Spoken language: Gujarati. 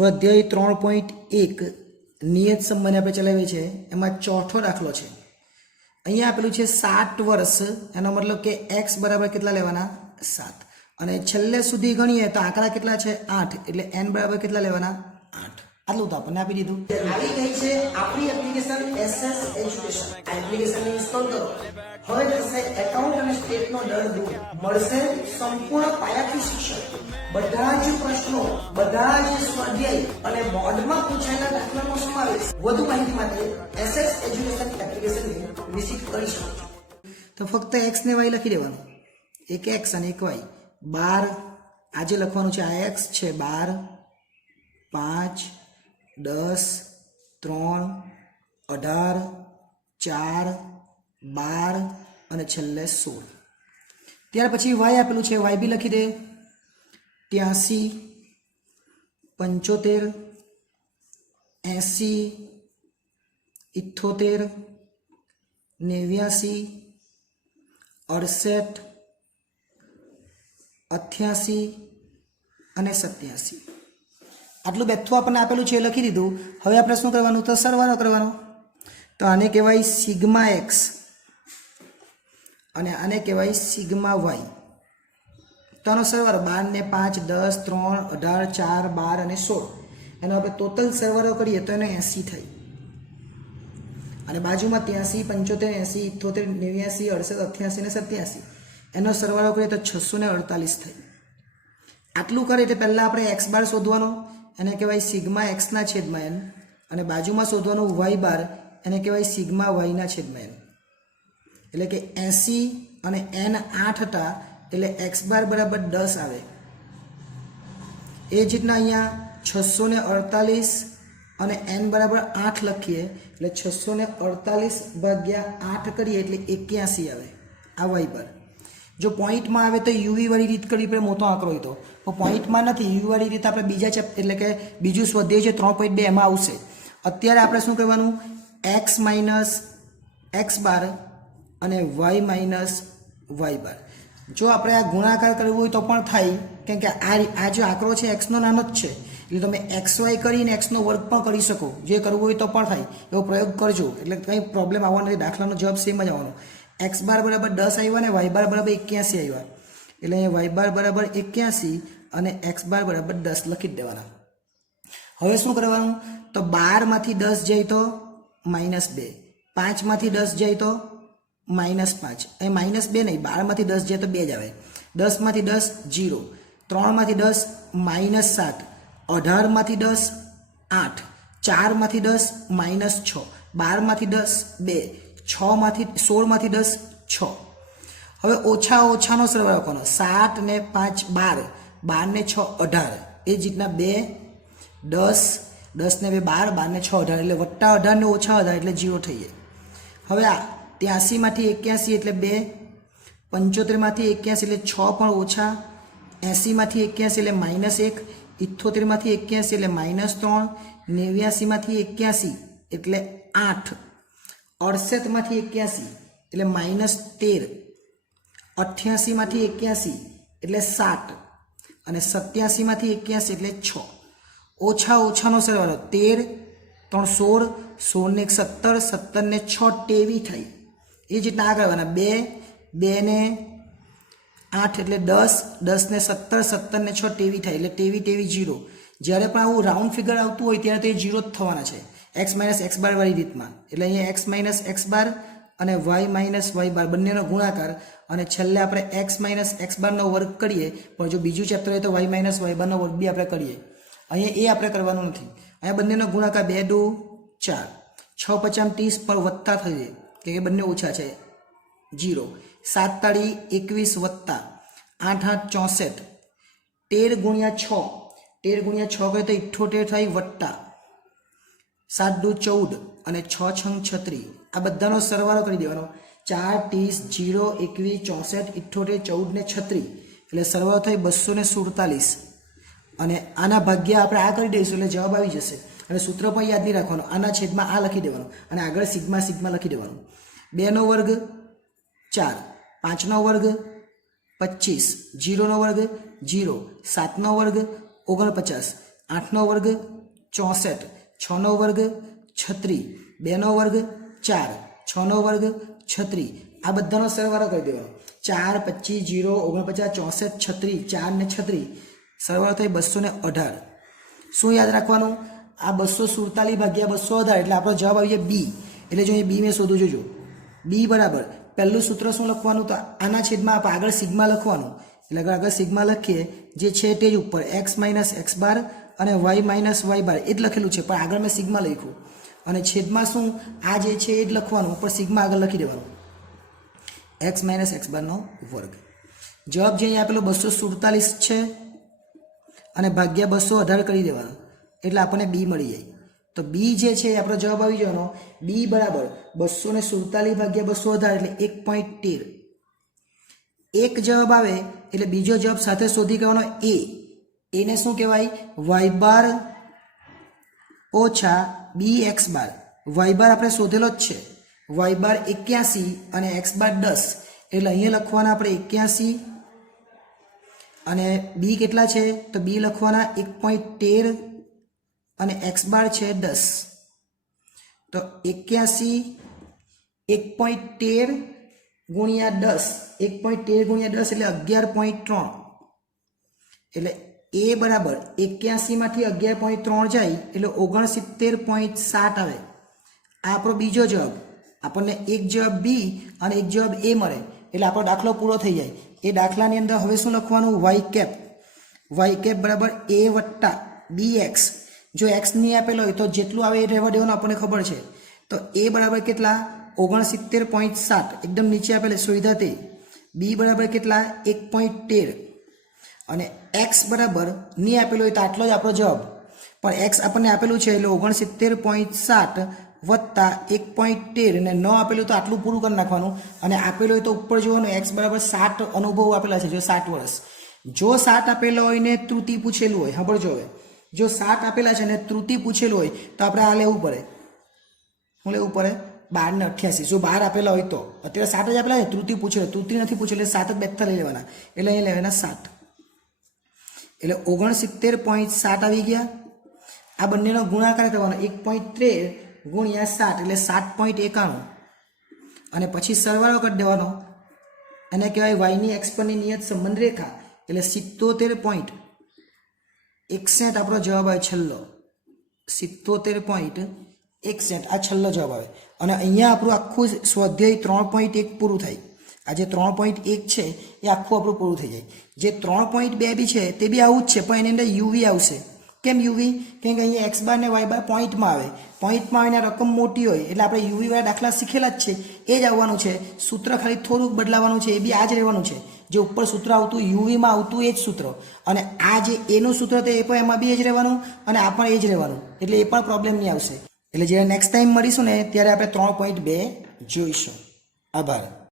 સ્વાધ્યાય 3.1 નિયત સંબંધ આપણે ચલાવીએ છીએ એમાં ચોથો દાખલો છે। અહીંયા આપેલું છે 7 વર્ષ, એનો મતલબ કે x બરાબર કેટલા લેવાના 7, અને છેલ્લે સુધી ગણીએ તો આંકડા કેટલા છે 8, એટલે n બરાબર કેટલા લેવાના 8। આટલું તો આપણને આપી દીધું। આવી ગઈ છે આપણી એપ્લિકેશન SS એજ્યુકેશન। એપ્લિકેશનને ઇન્સ્ટોલ કરો। હવે થશે એકાઉન્ટ અને સ્ટેટનો દર દૂર, મળશે સંપૂર્ણ પાયાથી શિક્ષણ, બધા જ પ્રશ્નો, બધા જ સ્વાધ્યાય અને બોર્ડમાં પૂછાયેલા દાખલાનો સમાવેશ। વધુ માહિતી માટે SS એજ્યુકેશન એપ્લિકેશનને વિઝિટ કરી શકો છો। તો ફક્ત x ને y લખી દેવાનું, એક x અને એક y। 12 આજે લખવાનું છે, આ x છે 12, 5, 10, 3, 18, 4, 12 અને છેલ્લે 16। ત્યાર પછી y આપેલું છે, y બી લખી દે। 83, 75, 80, 78, 89, 68, 88 અને 87। આટલું બેઠું આપણને આપેલું છે, લખી દીધું। હવે આપણે શું કરવાનું, તો સરવાળો કરવાનો। તો આને કહેવાય સિગ્મા એક્સ અને આને કહેવાય સિગ્મા વાય। તો આનો સરવાળો 12 ને 5, 10, 3, 18, 4, 12 અને 16, એનો આપણે ટોટલ સરવાળો કરીએ તો એનો 80 થાય। અને બાજુમાં 83, 75, 80, 78, 89, 68 અને 87, એનો સરવાળો કરીએ તો 648 થાય। આટલું કરે એટલે પહેલાં આપણે એક્સ બાર શોધવાનો, એને કહેવાય સિગ્મા એક્સના છેદમાં એન, અને બાજુમાં શોધવાનું વાય બાર, એને કહેવાય સિગ્મા વાયના છેદમાં એન। એટલે કે 80 અને એન 8 હતા, એટલે એક્સ બાર બરાબર 10 આવે। એ જ રીતના અહીંયા 648 અને એન બરાબર 8 લખીએ, એટલે 648 ભાગ્યા 8 કરીએ એટલે 81 આવે આ વાય બાર। જો પોઈન્ટમાં આવે તો યુવી વાળી રીત કરવી પડે, મોટો આંકડો હોય તો, પણ પોઈન્ટમાં નથી। યુવી વાળી રીત આપણે બીજા ચેપ્ટર એટલે કે બીજું સ્વાધ્યાય છે 3.2 એમાં આવશે। અત્યારે આપણે શું કરવાનું, એક્સ માઇનસ એક્સ બાર અને વાય માઇનસ વાય બાર। જો આપણે આ ગુણાકાર કરવો હોય તો પણ થાય, કેમ કે આ જે આંકડો છે એક્સનો નાનો જ છે, એટલે તમે એક્સ વાય કરીને એક્સનો વર્ગ પણ કરી શકો, જે કરવું હોય તો પણ થાય, એવો પ્રયોગ કરજો, એટલે કંઈ પ્રોબ્લેમ આવવાનો નથી, દાખલાનો જવાબ સેમ જ આવવાનો। એક્સ બાર બરાબર 10 આવ્યા ને વાય બાર બરાબર 81 આવ્યા, એટલે અહીંયા વાય બાર બરાબર 81 અને એક્સ બાર બરાબર 10 લખી જ દેવાના। હવે શું કરવાનું, તો 12માંથી 10 જાય તો -2, 5માંથી 10 જાય તો -5, એ -2 નહીં, 12માંથી 10 જાય તો 2 જ આવે। 10માંથી 10 0, 3માંથી 10 -7, 18માંથી 10 8, 4માંથી 10 -6, 12માંથી 10 2, 16માંથી 10 6। હવે ઓછા ઓછાનો સરવાળો કરવાનો, 7 ને 5 12, 12 ને 6 18, એ જ રીતના 2 10, 10 ને 2 12, 12 ને 6 18, એટલે વત્તા 18 ને ઓછા 18 એટલે 0 થઈ જાય। હવે આ 83માંથી 81 એટલે 2, 75માંથી 81 એટલે 6 પણ ઓછા, 80માંથી 81 એટલે -1, 78માંથી 81 એટલે -3, 89માંથી 81 એટલે 8, 68માંથી 81 એટલે -13, 88માંથી 81 એટલે 7 અને 87માંથી 81 એટલે 6। ઓછા ઓછાનો સરવાળો 13, 3 16, 16 ને 17, 17 ને 6 23 થાય। એ જ રીતના આગળ આવવાના, 2, 2 ને 8 એટલે 10, 10 ને 17, 17 ને 6 23 થાય, એટલે 23 0। જ્યારે પણ આવું રાઉન્ડ ફિગર આવતું હોય ત્યારે તો એ 0 જ થવાના છે, એક્સ માઇનસ એક્સ બાર વાળી રીતમાં। એટલે અહીંયા એક્સ માઇનસ એક્સ બાર અને વાય માઇનસ વાય બાર બંનેનો ગુણાકાર, અને છેલ્લે આપણે એક્સ માઇનસ એક્સ બારનો વર્ગ કરીએ, પણ જો બીજું ચેપ્ટર હોય તો વાય માઇનસ વાય બારનો વર્ગ બી આપણે કરીએ। અહીંયા એ આપણે કરવાનું નથી, અહીંયા બંનેનો ગુણાકાર 2 2 4, 6 50 30 પર વત્તા થશે, કે એ બંને ઓછા છે 0, 7 તાળી 21 વત્તા 8 8 64, 13 ગુણ્યા 6, 13 ગુણ્યા 6 કરે તો 78 થાય, વત્તા 7 2 14 અને 6 6 36, આ બધાનો સરવાળો કરી દેવાનો, 4 30 0 21 64 78 14 ને 36, એટલે સરવાળો થાય 247, અને આના ભાગ્યા આપણે આ કરી દઈશું એટલે જવાબ આવી જશે। અને સૂત્ર પણ યાદ નહીં રાખવાનું, આના છેદમાં આ લખી દેવાનું, અને આગળ સિગ્મા સિગ્મા લખી દેવાનું। 2નો વર્ગ 4, 5નો વર્ગ 25, 0નો વર્ગ 0, 7નો વર્ગ 49, 8નો વર્ગ 64, 6નો વર્ગ 36, 2નો વર્ગ 4, 6નો વર્ગ 36, આ બધાનો સરવાળો કરી દેવાનો. 4, 25, 0, 49, 64, 36, 4 ને 36 સરવાળો થઈ 218. શું યાદ રાખવાનું? આ 247 ભાગ્યા 218 એટલે આપણો જવાબ આવી જાય બી. એટલે જો અહીં બી મેં શોધું જોજો. બી બરાબર પહેલું સૂત્ર શું લખવાનું? તો આના છેદમાં આપણે આગળ સિગ્મા લખવાનું. એટલે આગળ સિગ્મા લખીએ જે છે તે જ ઉપર એક્સ માઇનસ એક્સ બાર અને વાય માઇનસ વાય બાર એ જ લખેલું છે, પણ આગળ મેં સિગ્મા લખ્યું. અને છેદમાં શું આ જે છે એ જ લખવાનું, ઉપર સિગ્મા આગળ લખી દેવાનું. એક્સ માઇનસ એક્સ બારનો વર્ગ. જવાબ જે અહીંયા આપેલો 247 છે અને ભાગ્યા 218 કરી દેવાનો એટલે આપણને બી મળી જાય. તો બી જે છે આપણો જવાબ આવી જવાનો. બી બરાબર 247 ભાગ્યા 218 એટલે 1.13. એક જવાબ આવે એટલે બીજો જવાબ સાથે શોધી કાઢવાનો એ. એને શું કહેવાય? વાય બાર ઓછા બી એક્સ બાર. વાય બાર આપણે શોધેલો જ છે. વાય બાર 81 અને એક્સ બાર 10 એટલે અહીંયા લખવાના આપણે 81 અને બી કેટલા છે? તો બી લખવાના 1.13 અને એક્સ બાર છે 10. તો 81 1.13 ગુણ્યા 10, 1.13 ગુણ્યા 10 એટલે 11.3. એટલે એ બરાબર 81 માંથી 11.3 જાય એટલે 69.7 આવે. આ આપણો બીજો જવાબ. આપણને એક જવાબ બી અને એક જવાબ એ મળે એટલે આપણો દાખલો પૂરો થઈ જાય. એ દાખલાની અંદર હવે શું લખવાનું? Y cap. વાય કેપ બરાબર એ વત્તા બી એક્સ. જો એક્સ નહીં આપેલો હોય તો જેટલું આવે એ રહેવા દેવાનું, આપણને ખબર છે. તો એ બરાબર કેટલા? 69.7 એકદમ નીચે આપેલ સુવિધા તે. બી બરાબર કેટલા? 1.13 અને એક્સ બરાબર નહીં આપેલું હોય તો આટલો જ આપણો જવાબ. પણ એક્સ આપણને આપેલું છે એટલે 69.7 વત્તા 1.13 અને ન આપેલું તો આટલું પૂરું કરી નાખવાનું. અને આપેલું હોય તો ઉપર જોવાનું એક્સ બરાબર 7 અનુભવ આપેલા છે. જો 7 વર્ષ. જો 7 આપેલો હોય ને ત્રુટિ પૂછેલું હોય, સાંભળજો હવે. જો 7 આપેલા છે ને ત્રુટિ પૂછેલું હોય તો આપણે આ લેવું પડે. શું લેવું પડે? 12 ને 88. જો 12 આપેલા હોય તો અત્યારે 7 જ આપેલા છે, ત્રુટિ પૂછેલો, ત્રુટિ નથી પૂછેલું એટલે 7 જ બેઠા લઈ લેવાના. એટલે અહીં લેવાના 7. એટલે 69.7 આવી ગયા. આ બંનેનો ગુણાકાર થવાનો 1.13 ગુણ્યા 7 એટલે 7.91 અને પછી સરવાળો કરી દેવાનો. એને કહેવાય વાયની એક્સ પરની નિયત સંબંધ રેખા. એટલે 77.61 આપણો જવાબ આવે છેલ્લો. 77.61 આ છેલ્લો જવાબ આવે. અને અહીંયા આપણું આખું સ્વાધ્યાય 3.1 પૂરું થાય. આ જે 3.1 છે એ આખું આપણું પૂરું થઈ જાય. જે 3.2 બી છે તે બી આવું જ છે, પણ એની અંદર યુવી આવશે. કેમ યુવી? કેમ કે અહીંયા એક્સ બાર ને વાય બાર પોઈન્ટમાં આવે. પોઈન્ટમાં આવીને રકમ મોટી હોય એટલે આપણે યુવી વાળા દાખલા શીખેલા જ છે, એ જ આવવાનું છે. સૂત્ર ખાલી થોડુંક બદલાવાનું છે, એ બી આ જ રહેવાનું છે. જે ઉપર સૂત્ર આવતું યુવીમાં આવતું એ જ સૂત્ર, અને આ જે એનું સૂત્ર હતું એ પણ એમાં બી એ જ રહેવાનું અને આ પણ એ જ રહેવાનું. એટલે એ પણ પ્રોબ્લેમ નહીં આવશે. એટલે જ્યારે નેક્સ્ટ ટાઈમ મળીશું ને ત્યારે આપણે 3.2 જોઈશું. આભાર.